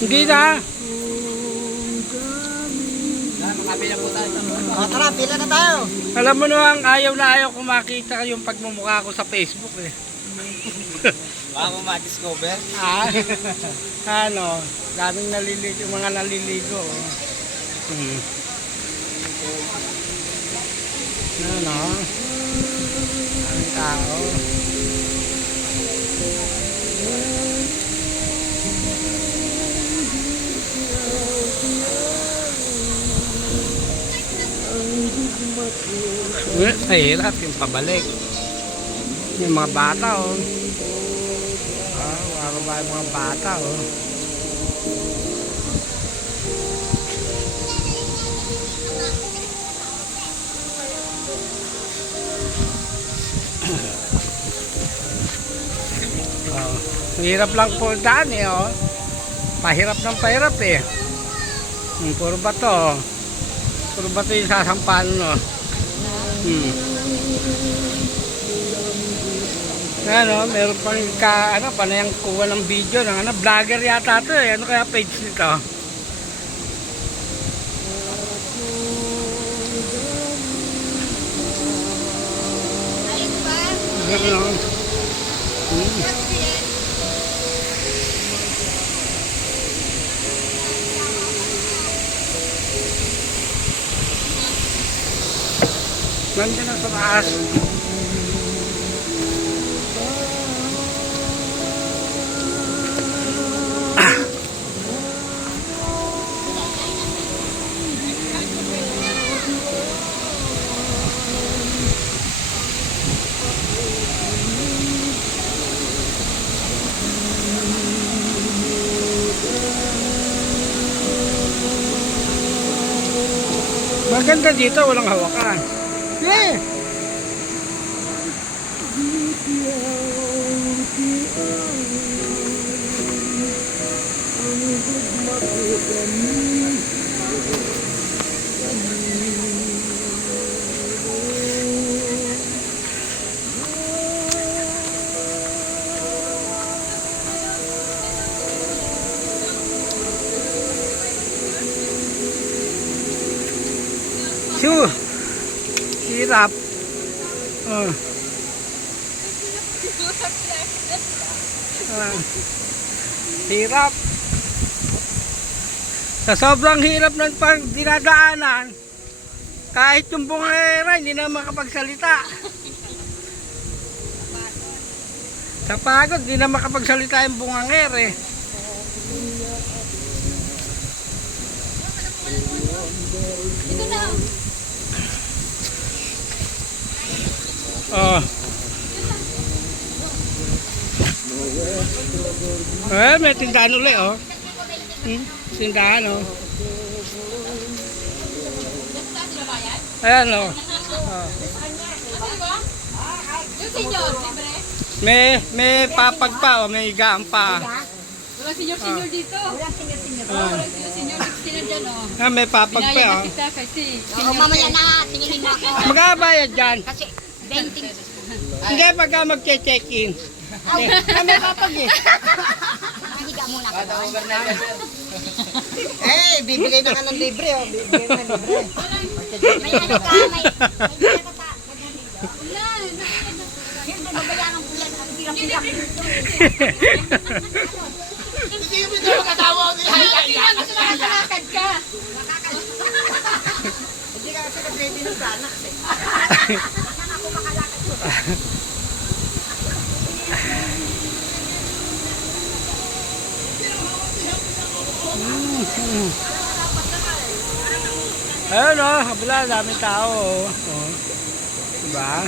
Hindi na. Makapila po tayo. O tara, pila na tayo. Alam mo naman, ayaw na ayaw ko makita yung pagmumukha ko sa Facebook eh. Baka mo ma-discover. Ano, daming naliligo, mga naliligo. Ano, ang tao. Mahirap yung pabalik. Yung mga bata oh. Wala ba yung mga bata oh. Hirap lang po daan eh oh. Pahirap ng pahirap eh. Puro bato oh. Puro bato yung sasampahan no. Ano, meron pang panayang kuha ng video ng vlogger yata to eh. Ano kaya page nito? Ano? Nandiyan na sa taas. Maganda dito, walang hawakan. Yeah. Sure. Hirap. Hirap. Sa sobrang hirap ng dinadaanan, kahit yung bungangera hindi na makapagsalita. Sa pagod, hindi na makapagsalita yung bungangera eh. May tindahan ulit oh. Tindahan oh. Ayan oh. May papag pa oh, may higaan pa. Walang senior dito. Walang senior dyan oh. May papag pa oh. Kita kasi O mamaya na, tinginin mo ako. Magkabayad dyan. Kasi 20. Hindi pagka magche-check-in. May papag eh. Mahiga muna ako. Bibigay na ka ng libre oh. Bibigay na libre. May ano ka, may pera ka pa. Siyempre babayaran ko yan. Ang bilang-bilang dito eh. Hindi mo ito makatawa ko nila. Kasi nakakalakad ka. Hindi ka kasi nag-ready ng planak eh. Saan ako makalakad ko? Ayun o, kabila, daming tao o. Diba?